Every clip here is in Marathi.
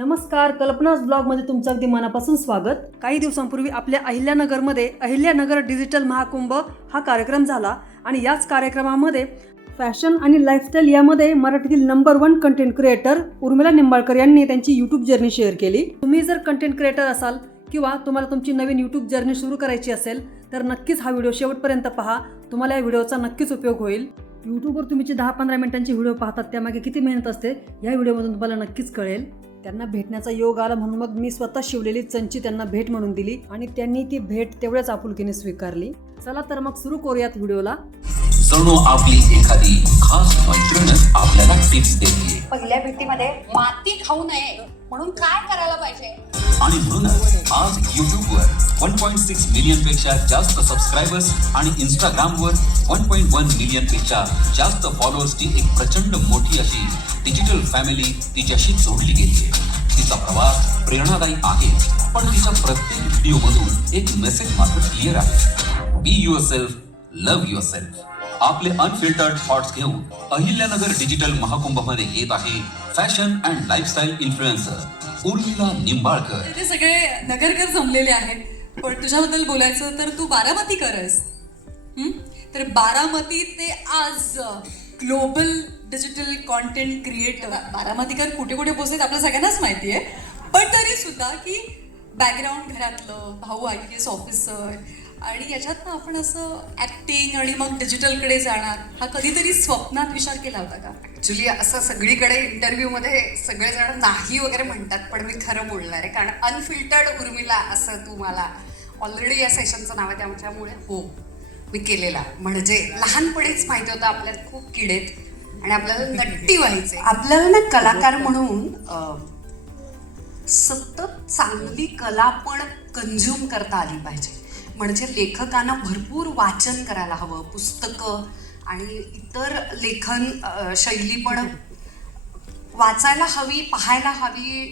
नमस्कार, कल्पनाज ब्लॉगमध्ये तुमचं अगदी मनापासून स्वागत. काही दिवसांपूर्वी आपल्या अहिल्यानगरमध्ये अहिल्यानगर डिजिटल महाकुंभ हा कार्यक्रम झाला आणि याच कार्यक्रमामध्ये फॅशन आणि लाईफस्टाईल यामध्ये मराठीतील number 1 content creator Urmila Nimbalkar यांनी त्यांची यूट्यूब जर्नी शेअर केली. तुम्ही जर कंटेंट क्रिएटर असाल किंवा तुम्हाला तुमची नवीन यूट्यूब जर्नी सुरू करायची असेल तर नक्कीच हा व्हिडिओ शेवटपर्यंत पहा. तुम्हाला या व्हिडिओचा नक्कीच उपयोग होईल. यूट्यूबवर तुम्ही जे 10-15 मिनिटांचे व्हिडिओ पाहतात त्यामागे किती मेहनत असते या व्हिडिओमधून तुम्हाला नक्कीच कळेल. त्यांना भेटण्याचा योग आला म्हणून मग मी स्वतः शिवलेली चंची त्यांना भेट म्हणून दिली आणि त्यांनी ती भेट तेवढ्याच आपुलकीने स्वीकारली. चला तर मग सुरू करूयात व्हिडिओला. जणू आपली एखादी खास मैत्रीणच आपल्याला टिप्स देते. पहिल्या भेटीमध्ये माती खाऊ नये म्हणून काय करायला पाहिजे आणि म्हणूनच आज YouTubeवर 1.6 मिलियन पेक्षा जास्त सबस्क्रायबर्स आणि Instagramवर 1.1 मिलियन पेक्षा जास्त फॉलोअर्सची एक प्रचंड मोठी अशी डिजिटल फॅमिली तिच्याशी जोडली गेली आहे. तिचा प्रवास प्रेरणादायी आहे, पण तिच्या प्रत्येक व्हिडिओमधून एक मेसेज मात्र क्लिअर आहे. बी युअरसेल्फ, लव्ह युअरसेल्फ. आपले अनफिल्टर्ड थॉट्स घेऊन अहिल्यानगर डिजिटल महाकुंभमध्ये येत आहे fashion and lifestyle influencer Urmila Nimbalkar. ते सगळे नगरकर जमलेले आहेत, पण तुझ्याबद्दल बोलायचं तर तू बारामतीकरच. तर बारामती ते आज ग्लोबल डिजिटल कॉन्टेंट क्रिएटर. बारामतीकर कुठे कुठे पोहोचलेत आपल्या सगळ्यांनाच माहिती आहे, पण तरी सुद्धा की बॅकग्राऊंड घरातलं, भाऊ IAS ऑफिसर, आणि याच्यातनं आपण असं ॲक्टिंग आणि मग डिजिटलकडे जाणार हा कधीतरी स्वप्नात विचार केला होता का? ॲक्च्युली असं सगळीकडे इंटरव्ह्यूमध्ये सगळेजण नाही वगैरे म्हणतात, पण मी खरं बोलणार आहे, कारण अनफिल्टर्ड उर्मिला असं तू मला ऑलरेडी या सेशनचं नाव आहे त्याच्यामुळे हो मी केलेला. म्हणजे लहानपणीच माहिती होतं आपल्यात खूप किडेत आणि आपल्याला नट्टी व्हायचे. आपल्याला ना कलाकार म्हणून सतत चांगली कला पण कंझ्युम करता आली पाहिजे. म्हणजे लेखकांना भरपूर वाचन करायला हवं, पुस्तकं आणि इतर लेखन शैली पण वाचायला हवी, पाहायला हवी,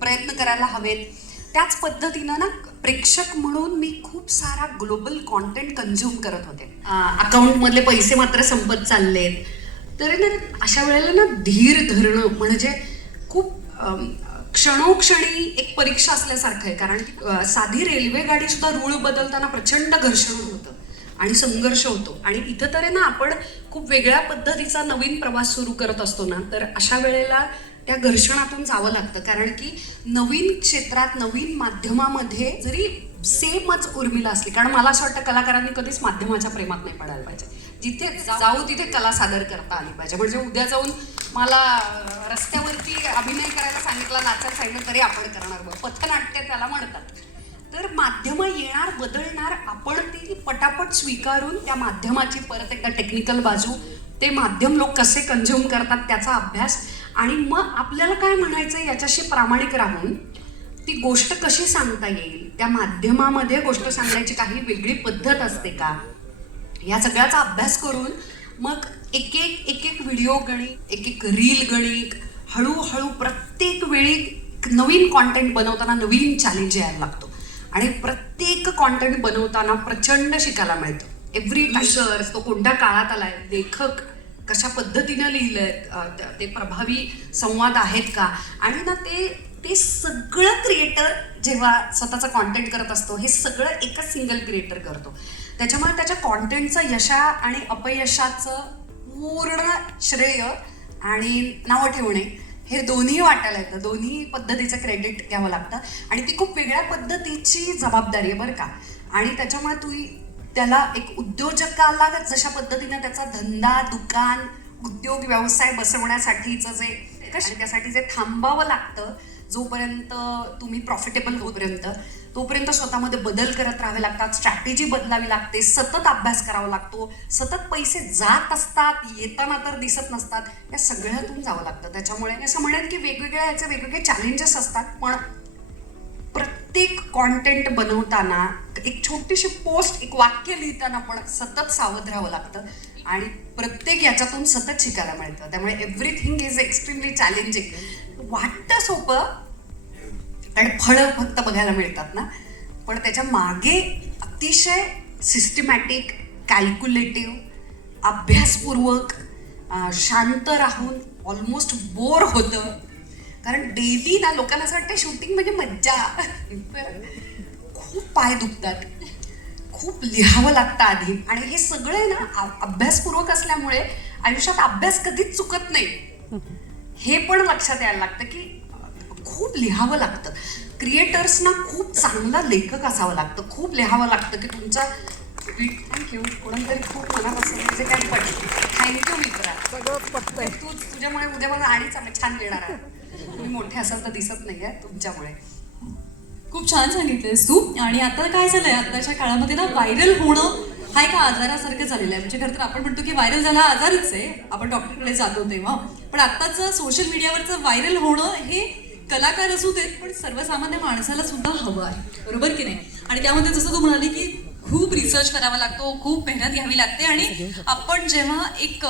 प्रयत्न करायला हवेत. त्याच पद्धतीनं ना प्रेक्षक म्हणून मी खूप सारा ग्लोबल कॉन्टेंट कंझ्युम करत होते. अकाउंटमधले पैसे मात्र संपत चाललेत. तर ना अशा वेळेला ना धीर धरणं म्हणजे खूप क्षणोक्षणी एक परीक्षा असल्यासारखं आहे. कारण साधी रेल्वे गाडी सुद्धा रूळ बदलताना प्रचंड घर्षण होतं आणि संघर्ष होतो. आणि इथं तर आहे ना आपण खूप वेगळ्या पद्धतीचा नवीन प्रवास सुरू करत असतो ना, तर अशा वेळेला त्या घर्षणातून जावं लागतं. कारण की नवीन क्षेत्रात, नवीन माध्यमामध्ये जरी सेमच उर्मिला असली, कारण मला असं वाटतं कलाकारांनी कधीच माध्यमाच्या प्रेमात नाही पडायला पाहिजे. जिथे जाऊ तिथे कला सादर करता आली पाहिजे. म्हणजे उद्या जाऊन मला रस्त्यावरती अभिनय करायला सांगितलं, नाचायला सांगितलं तरी आपण करणार. पथनाट्य त्याला म्हणतात. तर माध्यमं येणार, बदलणार, आपण ती पटापट स्वीकारून त्या माध्यमाची परत एकदा टेक्निकल बाजू, ते माध्यम लोक कसे कंझ्युम करतात त्याचा अभ्यास, आणि मग आपल्याला काय म्हणायचं याच्याशी प्रामाणिक राहून ती गोष्ट कशी सांगता येईल, त्या माध्यमामध्ये गोष्ट सांगण्याची काही वेगळी पद्धत असते का, या सगळ्याचा अभ्यास करून मग एक एक व्हिडिओ गणित, एक रील गणित, हळूहळू प्रत्येक वेळी नवीन कॉन्टेंट बनवताना नवीन चॅलेंज यायला लागतो आणि प्रत्येक कॉन्टेंट बनवताना प्रचंड शिकायला मिळतं. एव्हरी टाइम तो कोणत्या काळात आलाय, लेखक कशा पद्धतीनं लिहिलंय, ते प्रभावी संवाद आहेत का, आणि ना ते सगळं क्रिएटर जेव्हा स्वतःचा कॉन्टेंट करत असतो हे सगळं एकच सिंगल क्रिएटर करतो. त्याच्यामुळे त्याच्या कॉन्टेंटचं यशा आणि अपयशाचं पूर्ण श्रेय आणि नावं ठेवणे हे दोन्ही वाटायला येतं. दोन्ही पद्धतीचं क्रेडिट घ्यावं लागतं आणि ती खूप वेगळ्या पद्धतीची जबाबदारी आहे बरं का. आणि त्याच्यामुळे तू त्याला एक उद्योजकाला जशा पद्धतीनं त्याचा धंदा, दुकान, उद्योग, व्यवसाय बसवण्यासाठीचं जे आणि त्यासाठी जे थांबावं लागतं जोपर्यंत तुम्ही प्रॉफिटेबल होईपर्यंत, तोपर्यंत स्वतःमध्ये बदल करत राहावे लागतात, स्ट्रॅटेजी बदलावी लागते, सतत अभ्यास करावा लागतो, सतत पैसे जात असतात, येताना तर दिसत नसतात, या सगळ्यातून जावं लागतं. त्याच्यामुळे असं म्हणेन की वेगवेगळ्या ह्याचे वेगवेगळे चॅलेंजेस असतात, पण प्रत्येक कॉन्टेंट बनवताना एक छोटीशी पोस्ट, एक वाक्य लिहिताना पण सतत सावध राहावं लागतं आणि प्रत्येक याच्यातून सतत शिकायला मिळतं. त्यामुळे एव्हरीथिंग इज एक्स्ट्रीमली चॅलेंजिंग. वाटतं सोपं आणि फळं फक्त बघायला मिळतात ना, पण त्याच्या मागे अतिशय सिस्टमॅटिक, कॅल्क्युलेटिव्ह, अभ्यासपूर्वक, शांत राहून, ऑलमोस्ट बोर होतं कारण डेली ना लोकांना असं वाटतं शूटिंग म्हणजे मज्जा. तर खूप पाय दुखतात, खूप लिहावं लागतं आधी, आणि हे सगळे ना अभ्यासपूर्वक असल्यामुळे आयुष्यात अभ्यास कधीच चुकत नाही हे पण लक्षात यायला लागतं की खूप लिहावं लागतं. क्रिएटर्सना खूप चांगला लेखक असावं लागतं, खूप लिहावं लागतं की तुमचा थँक्यू कोणातरी खूप मनापासून म्हणजे काय पडलं. थँक्यू मित्रा, सगळं पटतंय. तू तुझ्यामुळे उद्या मला आणि छान येणार आहे. तुम्ही मोठे असाल तर दिसत नाही आहे तुमच्यामुळे. खूप छान सांगितलंयस तू. आणि आता काय झालंय, आताच्या काळामध्ये ना व्हायरल होणं हा एका आजारासारखं झालेलं आहे. म्हणजे खरं तर आपण म्हणतो की व्हायरल झाला आजारच आहे, आपण डॉक्टरकडे जातो तेव्हा. पण आत्ताचं सोशल मीडियावरचं व्हायरल होणं हे कलाकार असू देत पण सर्वसामान्य माणसाला सुद्धा हवं आहे, बरोबर की नाही? आणि त्यामध्ये जसं तू म्हणाली की खूप रिसर्च करावा लागतो, खूप मेहनत घ्यावी लागते, आणि आपण जेव्हा एक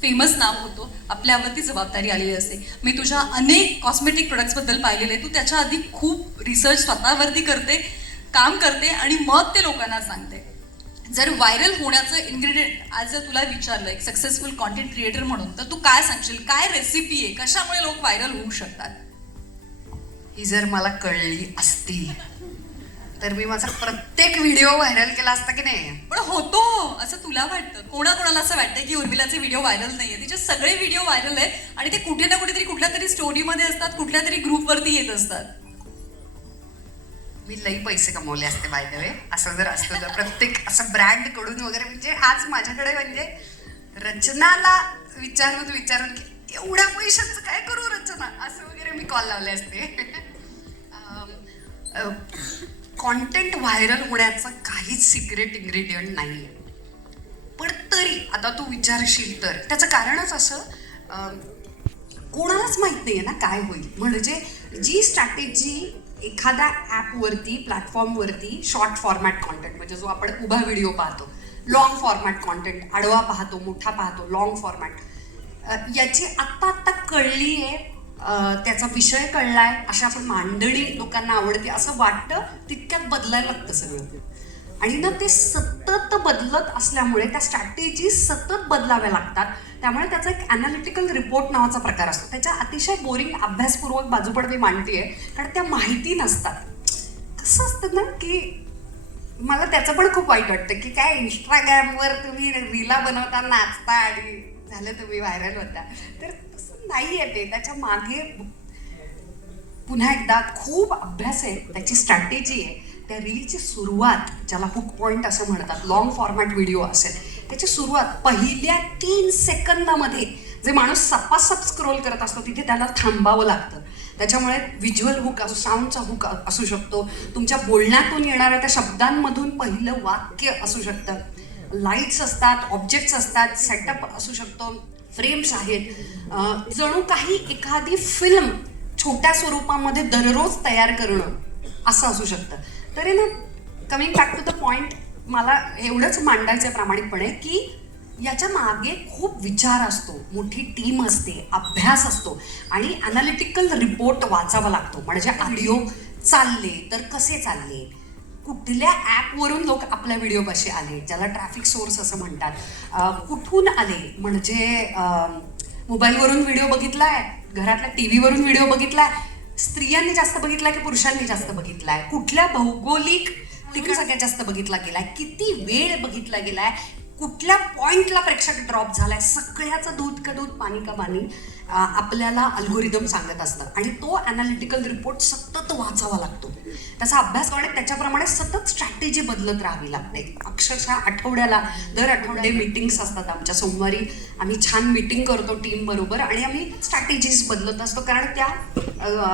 फेमस नाव होतो आपल्यावरती जबाबदारी आलेली असते. मी तुझ्या अनेक कॉस्मेटिक प्रोडक्ट्सबद्दल पाहिलेलं आहे, तू त्याच्या आधी खूप रिसर्च स्वतःवरती करते, काम करते आणि मग ते लोकांना सांगते. जर व्हायरल होण्याचं इन्ग्रेडियंट आज जर तुला विचारलं एक सक्सेसफुल कॉन्टेंट क्रिएटर म्हणून, तर तू काय सांगशील? काय रेसिपी आहे, कशामुळे लोक व्हायरल होऊ शकतात? ही जर मला कळली असती तर मी माझा प्रत्येक व्हिडिओ व्हायरल केला असता की नाही. पण होतो असं तुला वाटतं? कोणाकोणाला असं वाटतं की उर्मिलाचे व्हिडिओ व्हायरल नाहीये? तिचे सगळे व्हिडिओ व्हायरल आहे आणि ते कुठे ना कुठेतरी कुठल्या तरी स्टोरीमध्ये असतात, कुठल्या तरी ग्रुपवरती येत असतात. मी लई पैसे कमवले असते बाय द वे, असं जर असतं तर प्रत्येक असं ब्रँड कडून वगैरे. म्हणजे आज माझ्याकडे म्हणजे रचनाला विचारून की एवढ्या पैशांचं काय करू रचना, असं वगैरे मी कॉल लावले असते. कॉन्टेंट व्हायरल होण्याचं काहीच सिक्रेट इन्ग्रेडियंट नाही आहे. पण तरी आता तू विचारशील तर त्याचं कारणच असं, कोणालाच माहीत नाही आहे ना काय होईल. म्हणजे जी स्ट्रॅटेजी एखाद्या ॲपवरती प्लॅटफॉर्मवरती शॉर्ट फॉर्मॅट कॉन्टेंट, म्हणजे जो आपण उभा व्हिडिओ पाहतो, लॉंग फॉर्मॅट कॉन्टेंट, आडवा पाहतो, मोठा पाहतो, लॉंग फॉर्मॅट, याची आत्ता कळली आहे, त्याचा विषय कळलाय, अशा आपण मांडणी लोकांना आवडते असं वाटतं, तितक्यात बदलायला लागतं सगळं. आणि ना ते सतत बदलत असल्यामुळे त्या स्ट्रॅटेजी सतत बदलाव्या लागतात. त्यामुळे त्याचा एक ॲनालिटिकल रिपोर्ट नावाचा प्रकार असतो. त्याच्या अतिशय बोरिंग अभ्यासपूर्वक बाजूपड मी मांडते आहे, कारण त्या माहिती नसतात. कसं असतं ना की मला त्याचं पण खूप वाईट वाटतं की काय इंस्टाग्रामवर तुम्ही रीला बनवता, नाचता आणि झालं तुम्ही व्हायरल होता. तर तसं नाही आहे ते. त्याच्या मागे पुन्हा एकदा खूप अभ्यास आहे, त्याची स्ट्रॅटेजी आहे. त्या रीलची सुरुवात, ज्याला हुक पॉईंट असं म्हणतात, लॉंग फॉर्मॅट व्हिडिओ असेल, त्याची सुरुवात पहिल्या 3 सेकंदामध्ये जे माणूस सपासप स्क्रोल करत असतो तिथे त्याला थांबावं लागतं. त्याच्यामुळे व्हिज्युअल हुक असो, साऊंडचा हुक असू शकतो, तुमच्या बोलण्यातून येणाऱ्या त्या शब्दांमधून पहिलं वाक्य असू शकतं, लाईट्स असतात, ऑब्जेक्ट्स असतात, सेटअप असू शकतो, फ्रेम्स आहेत. जणू काही एखादी फिल्म छोट्या स्वरूपामध्ये दररोज तयार करणं असं असू शकतं. तरी ना, coming back to the point, मला एवढंच मांडायचं प्रामाणिकपणे की याच्या मागे खूप विचार असतो, मोठी टीम असते, अभ्यास असतो आणि ॲनालिटिकल रिपोर्ट वाचावा लागतो. म्हणजे ऑडिओ चालले तर कसे चालले, कुठल्या ॲपवरून लोक आपल्या व्हिडिओपाशी आले, ज्याला ट्रॅफिक सोर्स असं म्हणतात, कुठून आले, म्हणजे मोबाईलवरून व्हिडिओ बघितलाय, घरातल्या टी व्हीवरून व्हिडिओ बघितलाय, स्त्रियांनी जास्त बघितलाय की पुरुषांनी जास्त बघितलाय, कुठल्या भौगोलिक ठिकाणी सगळ्यात जास्त बघितला गेलाय, किती वेळ बघितला गेलाय, कुठल्या पॉइंटला प्रेक्षक ड्रॉप झालाय, सगळ्याचं दूध का दूध पाणी का पाणी आपल्याला अल्गोरिदम सांगत असतं. आणि तो ॲनालिटिकल रिपोर्ट सतत वाचावा लागतो, त्याचा अभ्यास करणे, त्याच्याप्रमाणे सतत स्ट्रॅटेजी बदलत राहावी लागते. अक्षरशः आठवड्याला दर आठवडे मीटिंग्स असतात आमच्या. सोमवारी आम्ही छान मीटिंग करतो टीम बरोबर आणि आम्ही स्ट्रॅटेजीज बदलत असतो, कारण त्या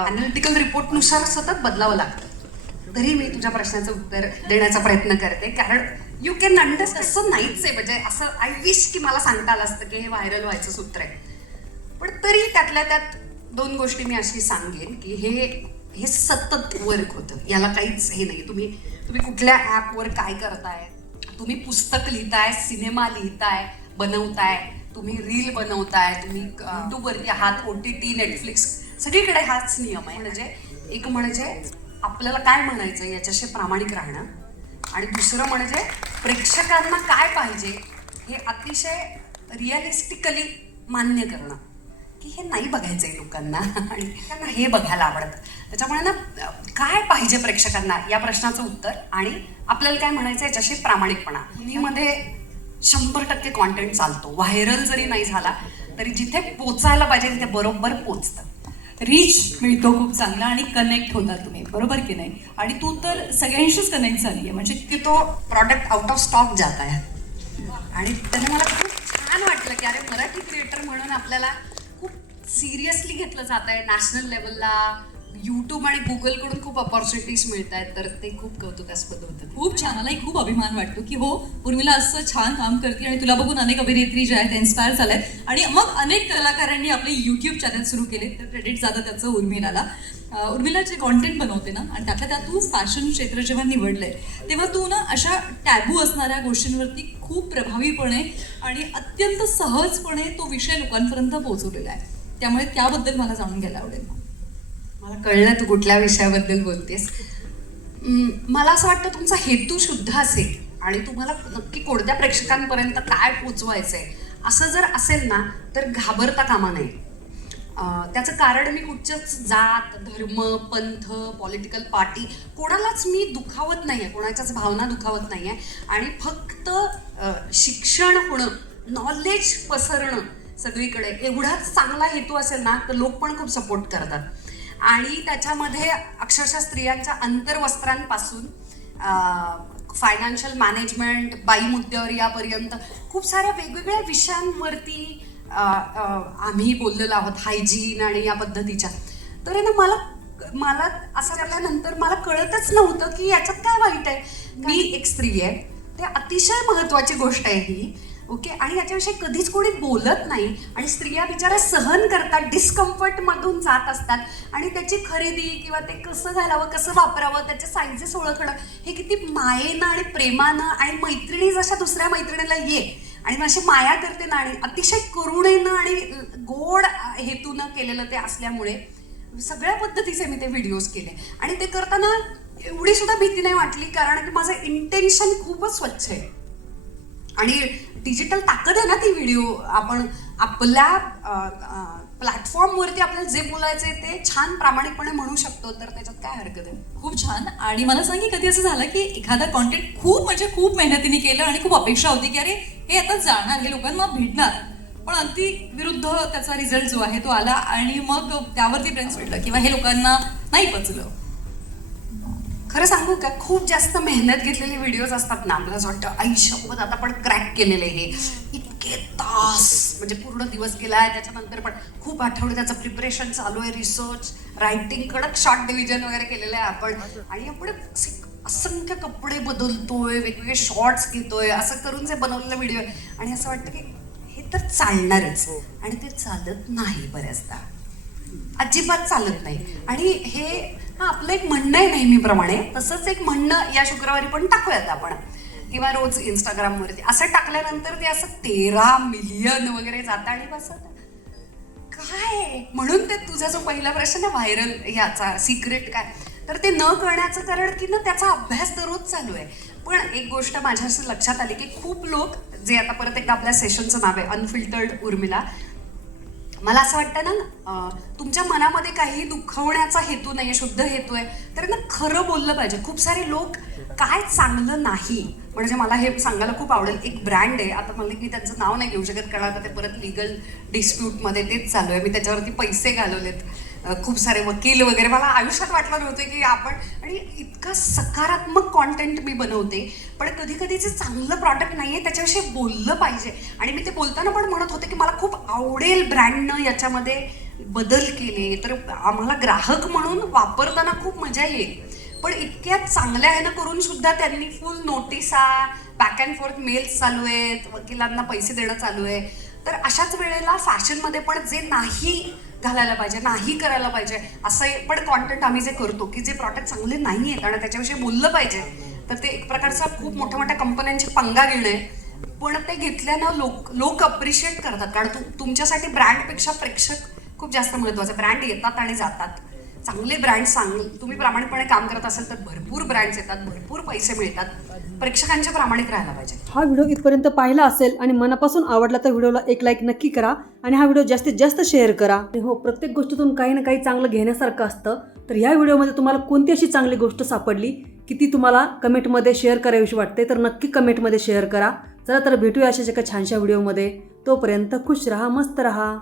ॲनालिटिकल रिपोर्टनुसार सतत बदलावं लागतं. तरी मी तुझ्या प्रश्नाचं उत्तर देण्याचा प्रयत्न करते, कारण यू कॅन अंडरस्टँड. असं नाहीच आहे, म्हणजे असं आय विश की मला सांगता आलं असतं की हे व्हायरल व्हायचं सूत्र आहे. पण तरी त्यातल्या त्यात 2 गोष्टी मी अशी सांगेन की हे सतत वर्क होतं, याला काहीच हे नाही. तुम्ही कुठल्या ॲपवर काय करताय, तुम्ही पुस्तक लिहिताय, सिनेमा लिहिताय, बनवताय, तुम्ही रील बनवताय, तुम्ही यूट्यूबवरती आहात, OTT, नेटफ्लिक्स, सगळीकडे हाच नियम आहे. म्हणजे एक म्हणजे आपल्याला काय म्हणायचं याच्याशी प्रामाणिक राहणं, आणि दुसरं म्हणजे प्रेक्षकांना काय पाहिजे हे अतिशय रिअलिस्टिकली मान्य करणं, की हे नाही बघायचं आहे लोकांना आणि त्यांना हे बघायला आवडतं. त्याच्यामुळे ना काय पाहिजे प्रेक्षकांना या प्रश्नाचं उत्तर आणि आपल्याला काय म्हणायचं याच्याशी प्रामाणिकपणा. दोन्हीमध्ये 100% कॉन्टेंट चालतो. व्हायरल जरी नाही झाला तरी जिथे पोचायला पाहिजे तिथे बरोबर पोचतं. रीच मिळतो खूप चांगला आणि कनेक्ट होता तुम्ही, बरोबर की नाही? आणि तू तर सगळ्यांशीच कनेक्ट झाली आहे, म्हणजे की तो प्रॉडक्ट आउट ऑफ स्टॉक जात आहे आणि त्याने मला खूप छान वाटलं की अरे मराठी क्रिएटर म्हणून आपल्याला खूप सिरियसली घेतलं जात आहे. नॅशनल लेवलला यूट्यूब आणि गुगलकडून खूप अपॉर्च्युनिटीज मिळत आहेत, तर ते खूप कौतुकास्पद होतं. खूप छान. मलाही खूप अभिमान वाटतो की हो, उर्मिला असं छान काम करते आणि तुला बघून अनेक अभिनेत्री ज्या आहेत इन्स्पायर झाल्यात आणि मग अनेक कलाकारांनी आपले यूट्यूब चॅनल सुरू केले. तर क्रेडिट जातं त्याचं उर्मिलाला. उर्मिला जे कॉन्टेंट बनवते ना, आणि त्यातल्या त्यात तू फॅशन क्षेत्र जेव्हा निवडलंय तेव्हा तू ना अशा टॅबू असणाऱ्या गोष्टींवरती खूप प्रभावीपणे आणि अत्यंत सहजपणे तो विषय लोकांपर्यंत पोहोचवलेला आहे. त्यामुळे त्याबद्दल मला जाणून घ्यायला आवडेल. मला कळलं तू कुठल्या विषयाबद्दल बोलतेस. मला असं वाटतं तुमचा हेतू शुद्ध असेल आणि तुम्हाला नक्की कोणत्या प्रेक्षकांपर्यंत काय पोचवायचंय असं जर असेल ना तर घाबरता कामा नये. त्याचं कारण मी कुठच्याच जात, धर्म, पंथ, पॉलिटिकल पार्टी कोणालाच मी दुखावत नाही आहे, कोणाच्याच भावना दुखावत नाही आहे. आणि फक्त शिक्षण होणं, नॉलेज पसरणं सगळीकडे एवढाच चांगला हेतू असेल ना तर लोक पण खूप सपोर्ट करतात. आणि त्याच्यामध्ये अक्षरशः स्त्रियांच्या अंतर्वस्त्रांपासून फायनान्शियल मॅनेजमेंट, बाई मुद्द्यावर यापर्यंत खूप साऱ्या वेगवेगळ्या विषयांवरती आम्ही बोललेलो आहोत, हायजीन आणि या पद्धतीच्या. तर आहे ना मला असं केल्यानंतर मला कळतच नव्हतं की याच्यात काय वाईट आहे. मी एक स्त्री आहे, ते अतिशय महत्त्वाची गोष्ट आहे ही. ओके. आणि याच्याविषयी कधीच कोणी बोलत नाही आणि स्त्रिया बिचाऱ्या सहन करतात, डिस्कम्फर्टमधून जात असतात आणि त्याची खरेदी किंवा ते कसं घालावं, कसं वापरावं, त्याचे साईजेस ओळखणं हे किती मायेनं आणि प्रेमानं आणि मैत्रिणी जशा दुसऱ्या मैत्रिणीला ये आणि माझी माया करते ना आणि अतिशय करुणेनं आणि गोड हेतूनं केलेलं ते असल्यामुळे सगळ्या पद्धतीचे मी ते व्हिडिओज केले. आणि ते करताना एवढी सुद्धा भीती नाही वाटली कारण की माझं इंटेन्शन खूपच स्वच्छ आहे. आणि डिजिटल ताकद आहे ना ती व्हिडिओ. आपण आपल्या प्लॅटफॉर्मवरती आपल्याला जे बोलायचं आहे ते छान प्रामाणिकपणे म्हणू शकतो, तर त्याच्यात काय हरकत आहे. खूप छान. आणि मला सांग की कधी असं झालं की एखादा कॉन्टेंट खूप म्हणजे खूप मेहनतीने केलं आणि खूप अपेक्षा होती की अरे हे आता जाणार, हे लोकांना भेटणार, पण अगदी विरुद्ध त्याचा रिझल्ट जो आहे तो आला आणि मग त्यावरती ब्रेन्स भेटलं किंवा हे लोकांना नाही पचलं? खरं सांगू का, खूप जास्त मेहनत घेतलेले व्हिडिओज असतात ना, मला असं वाटतं आयुष्यात आता पण क्रॅक केलेले हे इतके तास म्हणजे पूर्ण दिवस गेला आहे, त्याच्यानंतर पण खूप आठवडे त्याचं प्रिपरेशन चालू आहे, रिसर्च, रायटिंग, कडक शॉर्ट डिव्हिजन वगैरे केलेलं आहे आपण. आणि आपण असंख्य कपडे बदलतोय, वेगवेगळे शॉर्ट्स घेतोय, असं करून जे बनवलेलं व्हिडिओ आहे आणि असं वाटतं की हे तर चालणारच आणि ते चालत नाही. बऱ्याचदा अजिबात चालत नाही. आणि हे आपलं एक म्हणणं आहे नेहमीप्रमाणे, तसंच एक म्हणणं या शुक्रवारी पण टाकूयात आपण किंवा रोज इंस्टाग्रामवरती. असं टाकल्यानंतर ते असं 13 मिलियन वगैरे जातं आणि बसत काय. म्हणून ते तुझा जो पहिला प्रश्न आहे व्हायरल याचा सिक्रेट काय, तर ते न करण्याचं कारण की ना त्याचा अभ्यास दररोज चालू आहे. पण एक गोष्ट माझ्या असं लक्षात आली की खूप लोक जे आता परत एकदा आपल्या सेशनचं नाव आहे अनफिल्टर्ड उर्मिला, मला असं वाटतं ना तुमच्या मनामध्ये काही दुखवण्याचा हेतू नाही आहे, शुद्ध हेतू आहे, तर ना खरं बोललं पाहिजे. खूप सारे लोक काय चांगलं नाही, म्हणजे मला हे सांगायला खूप आवडेल. एक ब्रँड आहे, आता मला मी त्यांचं नाव नाही घेऊ शकत कारण आता ते परत लिगल डिस्प्यूटमध्ये तेच चालू आहे. मी त्याच्यावरती पैसे घालवलेत, खूप सारे वकील वगैरे. मला आयुष्यात वाटलं नव्हतं की आपण, आणि इतका सकारात्मक कॉन्टेंट मी बनवते, पण कधी कधी जे चांगलं प्रॉडक्ट नाही आहे त्याच्याविषयी बोललं पाहिजे. आणि मी ते बोलताना पण म्हणत होते की मला खूप आवडेल ब्रँडनं याच्यामध्ये बदल केले तर आम्हाला ग्राहक म्हणून वापरताना खूप मजा येईल. पण इतक्या चांगल्या ह्यानं करून सुद्धा त्यांनी फुल नोटिसा, बॅक अँड फोर्थ मेल्स चालू आहेत, वकिलांना पैसे देणं चालू आहे. तर अशाच वेळेला फॅशनमध्ये पण जे नाही घालायला पाहिजे, नाही करायला पाहिजे असं पण कॉन्टेंट आम्ही जे करतो की जे प्रॉडक्ट चांगले नाही आहेत आणि त्याच्याविषयी बोललं पाहिजे, तर ते एक प्रकारचा खूप मोठ्या मोठ्या कंपन्यांची पंगा घेणं आहे. पण ते घेतल्यानं लोक अप्रिशिएट करतात कारण तुमच्यासाठी ब्रँडपेक्षा प्रेक्षक खूप जास्त महत्त्वाचं. ब्रँड येतात आणि जातात, चांगले ब्रँड तुम्ही प्रामाणिकपणे काम करत असाल तर भरपूर ब्रँड्स येतात, भरपूर पैसे मिळतात. प्रेक्षकांच्या प्रामाणिक राहायला पाहिजे. हा व्हिडिओ इथपर्यंत पाहिला असेल आणि मनापासून आवडला तर व्हिडिओला एक लाईक नक्की करा आणि हा व्हिडिओ जास्तीत जास्त शेअर करा. आणि हो, प्रत्येक गोष्टीतून काही ना काही चांगलं घेण्यासारखं असतं. तर ह्या व्हिडिओमध्ये तुम्हाला कोणती अशी चांगली गोष्ट सापडली की ती तुम्हाला कमेंटमध्ये शेअर करावीशी वाटते तर नक्की कमेंटमध्ये शेअर करा. चला तर भेटूया अशाच एका छानशा व्हिडिओमध्ये. तोपर्यंत खुश राहा, मस्त राहा.